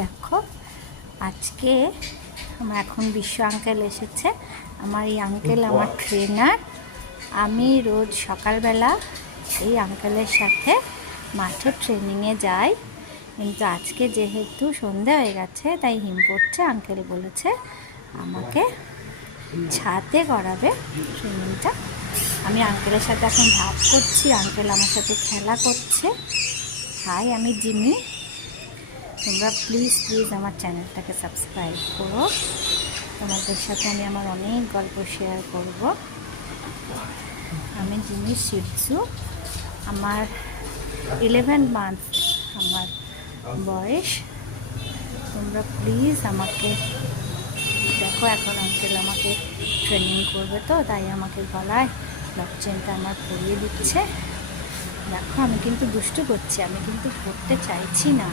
দেখো আজকে আমার এখন বিশ্ব আঙ্কেল এসেছে। আমার এই আঙ্কেল আমার ট্রেনার। আমি রোজ সকালবেলা এই আঙ্কেলের সাথে মাঠে ট্রেনিংয়ে যাই, কিন্তু আজকে যেহেতু সন্ধে হয়ে গেছে তাই হিম পড়ছে, আঙ্কেল বলেছে আমাকে ছাদে করাবে ট্রেনিংটা। আমি আঙ্কেলের সাথে এখন ভাব করছি, আঙ্কেল আমার সাথে খেলা করছে। হাই, আমি জিমি। তোমরা প্লিজ আমার চ্যানেলটাকে সাবস্ক্রাইব করো। তোমাদের সাথে আমি আমার অনেক গল্প শেয়ার করব। আমি জিমি শিবজু। আমার 11 মান্থ আমার বয়স। তোমরা প্লিজ আমাকে দেখো। এখন আঙ্কেল আমাকে ট্রেনিং করবে, তো তাই আমাকে গলায় লক চেনটা আমার পরিয়ে দিচ্ছে। দেখো আমি কিন্তু দুষ্টু করছি, আমি কিন্তু করতে চাইছি না।